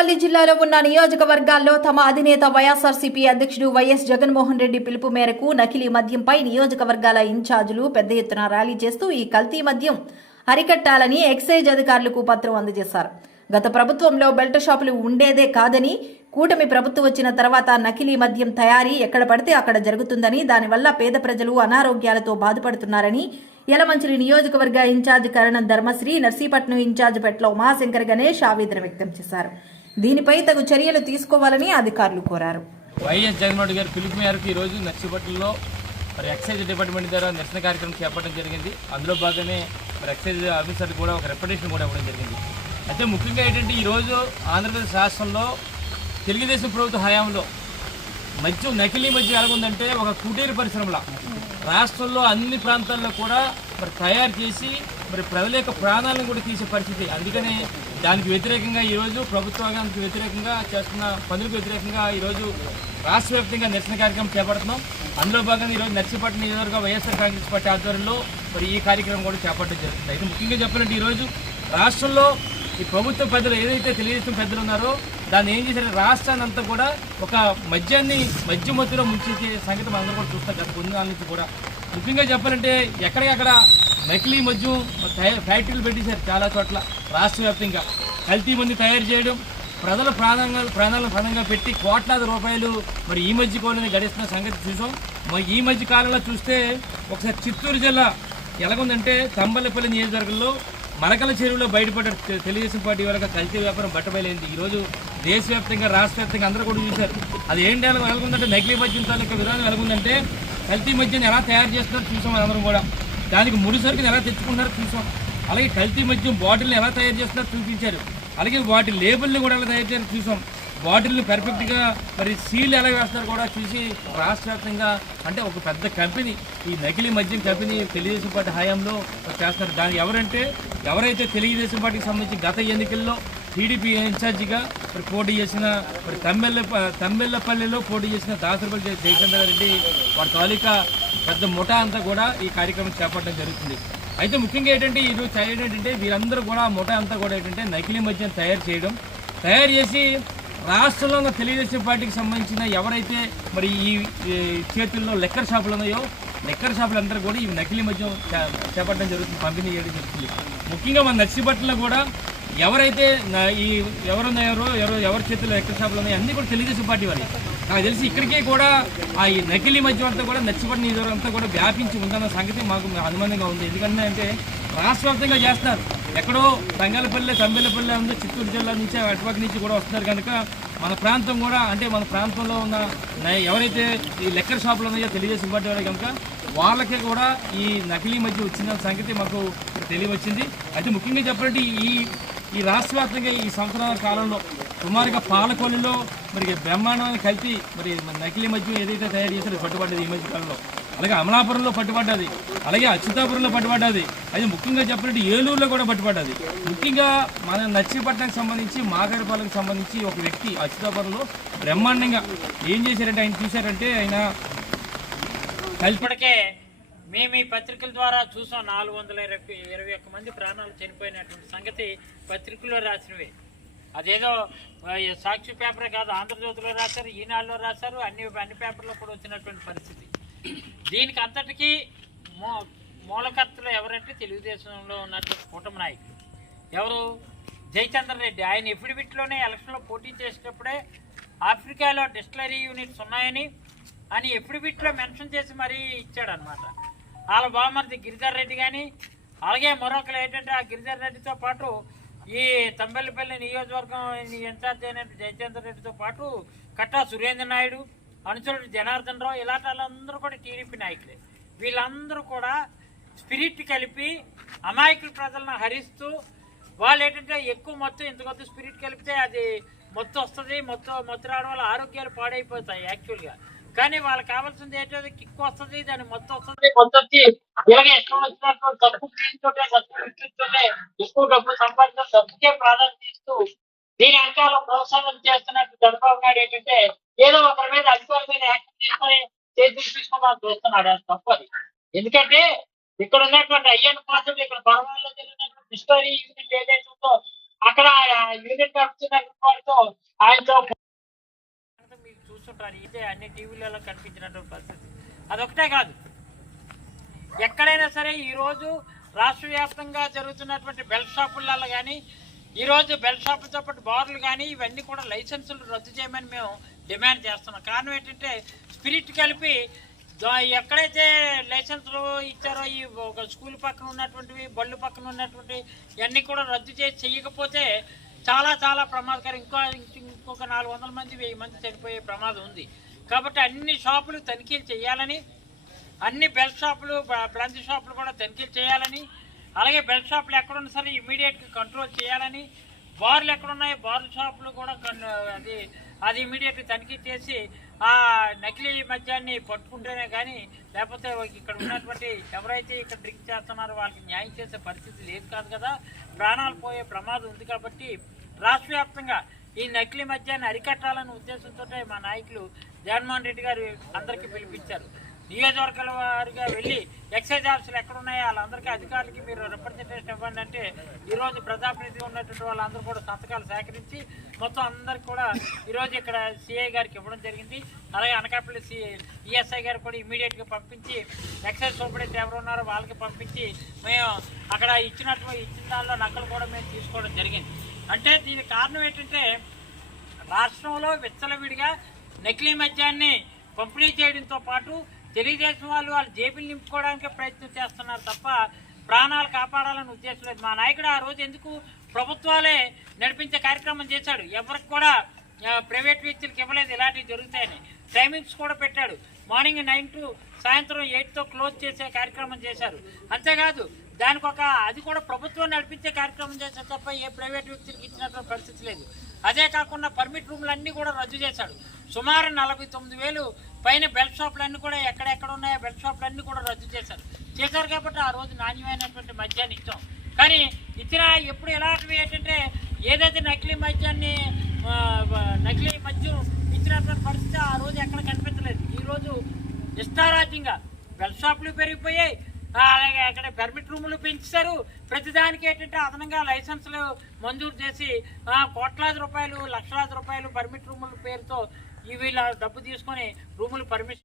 అనకాపల్లి జిల్లాలో ఉన్న నియోజకవర్గాల్లో తమ అధినేత వైఎస్ఆర్సీపీ అధ్యక్షుడు వైఎస్ జగన్మోహన్ రెడ్డి పిలుపు మేరకు నకిలీ మద్యంపై నియోజకవర్గాల ఇన్ఛార్జీలు పెద్ద ఎత్తున ర్యాలీ చేస్తూ ఈ కల్తీ మద్యం అరికట్టాలని ఎక్సైజ్ అధికారులకు పత్రం అందజేశారు. గత ప్రభుత్వంలో బెల్ట్ షాపులు ఉండేదే కాదని కూటమి ప్రభుత్వం వచ్చిన తర్వాత నకిలీ మద్యం తయారీ ఎక్కడ పడితే అక్కడ జరుగుతుందని దానివల్ల పేద ప్రజలు అనారోగ్యాలతో బాధపడుతున్నారని యలమంచిలి నియోజకవర్గ ఇన్ఛార్జ్ కరణం ధర్మశ్రీ నర్సీపట్నం ఇన్ఛార్జ్ పెట్ల ఉమాశంకర్ గణేష్ ఆవేదన వ్యక్తం చేశారు. దీనిపై తగు చర్యలు తీసుకోవాలని అధికారులు కోరారు. వైఎస్ జగన్మోహన్ రెడ్డి గారి పిలుపు మేరకు ఈరోజు నర్సిపట్నంలో మరి ఎక్సైజ్ డిపార్ట్మెంట్ ద్వారా నిరసన కార్యక్రమం చేపట్టడం జరిగింది. అందులో భాగమే మరి ఎక్సైజ్ ఆఫీసర్లు కూడా ఒక రెప్యుటేషన్ కూడా ఇవ్వడం జరిగింది. అయితే ముఖ్యంగా ఏంటంటే ఈరోజు ఆంధ్రప్రదేశ్ రాష్ట్రంలో తెలుగుదేశం ప్రభుత్వ హయాంలో మద్యం నకిలీ మద్యం ఎలాగుందంటే ఒక కుటీర పరిశ్రమల. రాష్ట్రంలో అన్ని ప్రాంతాల్లో కూడా మరి తయారు చేసి మరి ప్రజల యొక్క ప్రాణాలను కూడా తీసే పరిస్థితి. అందుకని దానికి వ్యతిరేకంగా ఈరోజు ప్రభుత్వానికి వ్యతిరేకంగా చేస్తున్న పనులకు వ్యతిరేకంగా ఈరోజు రాష్ట్ర వ్యాప్తంగా నిరసన కార్యక్రమం చేపడుతున్నాం. అందులో భాగంగా ఈరోజు నర్సీపట్నం నియోజకవర్గ వైఎస్ఆర్ కాంగ్రెస్ పార్టీ ఆధ్వర్యంలో మరి ఈ కార్యక్రమం కూడా చేపట్టడం జరుగుతుంది. అయితే ముఖ్యంగా చెప్పాలంటే ఈరోజు రాష్ట్రంలో ఈ ప్రభుత్వ పెద్దలు ఏదైతే తెలుగుదేశం పెద్దలు ఉన్నారో దాన్ని ఏం చేశారు రాష్ట్రాన్ని అంతా కూడా ఒక మద్యాన్ని మద్యం మత్తులో ముంచే సంగతి మనందరూ కూడా చూస్తాం గత కొన్ని నుంచి కూడా ముఖ్యంగా చెప్పాలంటే ఎక్కడికక్కడ నకిలీ మద్యం ఫ్యాక్టరీలు పెట్టేశారు చాలా చోట్ల రాష్ట్ర వ్యాప్తంగా. కల్తీ మంది తయారు చేయడం ప్రజల ప్రాణంగా ప్రాణాలను ప్రాణంగా పెట్టి కోట్లాది రూపాయలు మరి ఈ మధ్య కాలంలో గడిస్తున్న సంగతి చూసాం. మరి ఈ మధ్య కాలంలో చూస్తే ఒకసారి చిత్తూరు జిల్లా ఎలాగుందంటే తంబలపల్లి నియోజకవర్గంలో మరకల చెరువులో బయటపడ్డ తెలుగుదేశం పార్టీ వరకు కల్తీ వ్యాపారం బట్టబయలైంది. ఈరోజు దేశవ్యాప్తంగా రాష్ట్ర వ్యాప్తంగా అందరూ కూడా చూశారు. అది ఏంటి ఎలా వెలగుందంటే నకిలీ మద్యం తాలూకా విధానం ఎలాగుందంటే కల్తీ మద్యాన్ని ఎలా తయారు చేస్తున్నారో చూసాం అందరం కూడా. దానికి ముడి సరుకుని ఎలా తెచ్చుకుంటారో చూసాం. అలాగే కల్తీ మద్యం బాటిల్ని ఎలా తయారు చేస్తున్నారో చూపించారు. అలాగే వాటి లేబుల్ని కూడా ఎలా తయారు చేయాలి చూసాం. బాటిల్ని పర్ఫెక్ట్గా మరి సీల్ ఎలా వేస్తున్నారు కూడా చూసి రాష్ట్ర వ్యాప్తంగా అంటే ఒక పెద్ద కంపెనీ ఈ నకిలీ మద్యం కంపెనీ తెలుగుదేశం పార్టీ హయాంలో చేస్తున్నారు. దాని ఎవరంటే ఎవరైతే తెలుగుదేశం పార్టీకి సంబంధించి గత ఎన్నికల్లో టీడీపీ ఇన్ఛార్జిగా మరి పోటీ చేసిన మరి తమ్మెల్ల తమ్మెల్లపల్లిలో పోటీ చేసిన దాసరపల్లి జయచంద్ర రెడ్డి వారి తాలూకా పెద్ద ముఠా అంతా కూడా ఈ కార్యక్రమం చేపట్టడం జరుగుతుంది. అయితే ముఖ్యంగా ఏంటంటే ఇది చేయడం ఏంటంటే వీరందరూ కూడా ముఠా అంతా కూడా ఏంటంటే నకిలీ మద్యం తయారు చేయడం తయారు చేసి రాష్ట్రంలో ఉన్న తెలుగుదేశం పార్టీకి సంబంధించిన ఎవరైతే మరి ఈ చేతుల్లో లెక్కర్ షాపులు ఉన్నాయో లెక్కర్ షాపులు అందరూ కూడా ఈ నకిలీ మద్యం చేపట్టడం జరుగుతుంది పంపిణీ చేయడం జరుగుతుంది. ముఖ్యంగా మన నర్సీపట్నంలో కూడా ఎవరైతే ఈ ఎవరున్నారో ఎవరు ఎవరి చేతిలో ఎక్కడ షాపులు ఉన్నాయో అన్నీ కూడా తెలుగుదేశం పార్టీ వాళ్ళు. నాకు తెలిసి ఇక్కడికే కూడా ఆ ఈ నకిలీ మద్యం అంతా కూడా నర్సీపట్నం నియోజకవర్గం అంతా కూడా వ్యాపించి ఉందన్న సంగతి మాకు అనుమానంగా ఉంది. ఎందుకంటే అంటే రాష్ట్రవ్యాప్తంగా చేస్తున్నారు. ఎక్కడో తంగలపల్లె తంబెల్లపల్లి ఉంది చిత్తూరు జిల్లా నుంచి అటుపక్క నుంచి కూడా వస్తున్నారు కనుక మన ప్రాంతం కూడా అంటే మన ప్రాంతంలో ఉన్న ఎవరైతే ఈ లెక్కర్ షాపులు ఉన్నాయో తెలుగుదేశం పార్టీ వాళ్ళు కనుక వాళ్ళకే కూడా ఈ నకిలీ మధ్య వచ్చిన సంగతి మాకు తెలియవచ్చింది. అయితే ముఖ్యంగా చెప్పాలంటే ఈ ఈ రాష్ట్ర వ్యాప్తంగా ఈ సంవత్సరాల కాలంలో సుమారుగా పాలకొల్లులో మరి బ్రహ్మాండమైన కల్తీ మరి నకిలీ మద్యం ఏదైతే తయారు చేశారో పట్టుబడ్డది ఈ మధ్య కాలంలో. అలాగే అమలాపురంలో పట్టుబడ్డది. అలాగే అచ్యుతాపురంలో పట్టుబడ్డది. అది ముఖ్యంగా చెప్పినట్టు ఏలూరులో కూడా పట్టుబడ్డది. ముఖ్యంగా మన నర్సీపట్నానికి సంబంధించి మాగాడిపాలకు సంబంధించి ఒక వ్యక్తి అచ్యుతాపురంలో బ్రహ్మాండంగా ఏం చేశారంటే ఆయన చూశారంటే ఆయన కల్తీ మేము ఈ పత్రికల ద్వారా చూసాం నాలుగు వందల ఇరవై ఇరవై ఒక్క మంది ప్రాణాలు చనిపోయినటువంటి సంగతి పత్రికల్లో రాసినవి. అదేదో సాక్షి పేపరే కాదు ఆంధ్రజ్యోతిలో రాశారు ఈనాడులో రాశారు అన్ని అన్ని పేపర్లో కూడా వచ్చినటువంటి పరిస్థితి. దీనికి అంతటికీ మూ మూలకర్తలు ఎవరంటే తెలుగుదేశంలో ఉన్నటువంటి కూటమి నాయకులు. ఎవరు? జయచంద్ర రెడ్డి. ఆయన ఎఫిడవిట్లోనే ఎలక్షన్లో పోటీ చేసేటప్పుడే ఆఫ్రికాలో డిస్టిలరీ యూనిట్స్ ఉన్నాయని అని ఎఫిడవిట్లో మెన్షన్ చేసి మరీ ఇచ్చాడనమాట వాళ్ళ బామర్ది గిరిధర్ రెడ్డి కానీ అలాగే మరొకరు ఏంటంటే ఆ గిరిధర్ రెడ్డితో పాటు ఈ తంబెల్లిపల్లి నియోజకవర్గం ఇన్ఛార్జ్ అయిన జయచంద్ర రెడ్డితో పాటు కట్టా సురేంద్ర నాయుడు అనుచరుడు జనార్దన్ రావు ఇలాంటి వాళ్ళందరూ కూడా టీడీపీ నాయకులే. వీళ్ళందరూ కూడా స్పిరిట్ కలిపి అమాయకుల ప్రజలను హరిస్తూ వాళ్ళు ఏంటంటే ఎక్కువ మొత్తం ఇంతకొద్దు స్పిరిట్ కలిపితే అది మొత్తం వస్తుంది మొత్తం మొత్తం రావడం వల్ల ఆరోగ్యాలు పాడైపోతాయి యాక్చువల్గా. కానీ వాళ్ళకి కావాల్సింది ఏంటంటే కిక్ వస్తుంది దాని మొత్తం వస్తుంది. కొంత వచ్చి ఇలాగే ఇష్టం వచ్చినట్టు తప్పు తోటే తోటే ఎక్కువ డబ్బు సంపాదించడం డబ్బుకే ప్రాధాన్యత ఇస్తూ దీని వెనకాల ప్రోత్సాహం చేస్తున్నట్టు చంద్రబాబు నాయుడు ఏంటంటే ఏదో ఒకరి మీద అధికారుల మీద యాక్షన్ తీసుకొని చేతి తీసుకోమని చూస్తున్నాడు. అది తప్పది ఎందుకంటే ఇక్కడ ఉన్నటువంటి అయ్యన్ పాత్రలు ఇక్కడ పర్వాలలో జరిగినటువంటి హిస్టరీ యూనిట్ ఏదైతే ఉందో అక్కడ యూనిట్ వారితో ఆయనతో చూస్తుంటారు. ఇదే అన్ని టీవీలలో కనిపించినటువంటి పరిస్థితి. అదొకటే కాదు. ఎక్కడైనా సరే ఈరోజు రాష్ట్ర వ్యాప్తంగా జరుగుతున్నటువంటి బెల్ట్ షాపులలో కానీ ఈరోజు బెల్ట్ షాపులతో పాటు బార్లు కానీ ఇవన్నీ కూడా లైసెన్సులు రద్దు చేయమని మేము డిమాండ్ చేస్తున్నాం. కారణం ఏంటంటే స్పిరిట్ కలిపి ఎక్కడైతే లైసెన్సులు ఇచ్చారో ఈ ఒక స్కూల్ పక్కన ఉన్నటువంటివి బళ్ళు పక్కన ఉన్నటువంటి ఇవన్నీ కూడా రద్దు చేసి చేయకపోతే చాలా చాలా ప్రమాదకరం. ఇంకా ఇంకొక నాలుగు వందల మంది వెయ్యి మంది చనిపోయే ప్రమాదం ఉంది. కాబట్టి అన్ని షాపులు తనిఖీలు చేయాలని అన్ని బెల్ట్ షాపులు బ- బ్రాంచ్ షాపులు కూడా తనిఖీలు చేయాలని అలాగే బెల్ట్ షాపులు ఎక్కడున్నా సరే ఇమీడియట్గా కంట్రోల్ చేయాలని బార్లు ఎక్కడున్నాయి బార్ల షాపులు కూడా అది అది ఇమీడియట్గా తనిఖీ చేసి ఆ నకిలీ మద్యాన్ని పట్టుకుంటేనే కానీ లేకపోతే ఇక్కడ ఉన్నటువంటి ఎవరైతే ఇక్కడ డ్రింక్ చేస్తున్నారో వాళ్ళకి న్యాయం చేసే పరిస్థితి లేదు కాదు కదా. ప్రాణాలు పోయే ప్రమాదం ఉంది కాబట్టి రాష్ట్ర వ్యాప్తంగా ఈ నకిలీ మద్యాన్ని అరికట్టాలనే ఉద్దేశంతో మా నాయకులు జగన్మోహన్ రెడ్డి గారు అందరికీ పిలిపించారు. నియోజకవర్గాల వారిగా వెళ్ళి ఎక్సైజ్ ఆఫీసులు ఎక్కడున్నాయో వాళ్ళందరికీ అధికారులకి మీరు రిప్రజెంటేషన్ ఇవ్వండి అంటే ఈరోజు ప్రజాప్రతినిధి ఉన్నటువంటి వాళ్ళందరూ కూడా సంతకాలు సేకరించి మొత్తం అందరికి కూడా ఈరోజు ఇక్కడ సిఐ గారికి ఇవ్వడం జరిగింది. అలాగే అనకాపల్లి సి ఈఎస్ఐ గారు కూడా ఇమీడియట్గా పంపించి ఎక్సైజ్ సూపరింటెండెంట్ ఎవరు ఉన్నారో వాళ్ళకి పంపించి మేము అక్కడ ఇచ్చినట్టు ఇచ్చిన దానిలో నకలు కూడా మేము తీసుకోవడం జరిగింది. అంటే దీనికి కారణం ఏంటంటే రాష్ట్రంలో విచ్చలవిడిగా నకిలీ మద్యాన్ని పంపిణీ చేయడంతో పాటు తెలుగుదేశం వాళ్ళు వాళ్ళ జేబులు నింపుకోవడానికి ప్రయత్నం చేస్తున్నారు తప్ప ప్రాణాలు కాపాడాలని ఉద్దేశం లేదు. మా నాయకుడు ఆ రోజు ఎందుకు ప్రభుత్వాలే నడిపించే కార్యక్రమం చేశాడు? ఎవరికి కూడా ప్రైవేట్ వ్యక్తులకు ఇవ్వలేదు. ఇలాంటివి జరుగుతాయని టైమింగ్స్ కూడా పెట్టాడు. మార్నింగ్ నైన్ టు సాయంత్రం ఎయిట్తో క్లోజ్ చేసే కార్యక్రమం చేశారు. అంతేకాదు దానికి ఒక అది కూడా ప్రభుత్వం నడిపించే కార్యక్రమం చేశారు తప్ప ఏ ప్రైవేట్ వ్యక్తులకు ఇచ్చినటువంటి పరిస్థితి లేదు. అదే కాకుండా పర్మిట్ రూమ్లన్నీ కూడా రద్దు చేశాడు. సుమారు నలభై తొమ్మిది వేలు పైన బెల్ట్ షాపులన్నీ కూడా ఎక్కడెక్కడ ఉన్నాయో బెల్ట్ షాపులన్నీ కూడా రద్దు చేశారు. చేశారు కాబట్టి ఆ రోజు నాణ్యమైనటువంటి మద్యాన్ని ఇచ్చాం. కానీ ఇచ్చిన ఎప్పుడు ఎలాంటివి ఏంటంటే ఏదైతే నకిలీ మద్యాన్ని నకిలీ మద్యం ఇచ్చినటువంటి పరిస్థితి ఆ రోజు ఎక్కడ కనిపించలేదు. ఈరోజు నిష్ఠారాజ్యంగా ఇష్టారాజ్యంగా బెల్ట్ షాపులు పెరిగిపోయాయి. అలాగే అక్కడ పెర్మిట్ రూములు పెంచారు ప్రతిదానికి ఏంటంటే అదనంగా లైసెన్సులు మంజూరు చేసి కోట్లాది రూపాయలు లక్షలాది రూపాయలు పర్మిట్ రూముల పేరుతో ఇవి వీళ్ళ డబ్బు తీసుకొని రూములు పర్మిషన్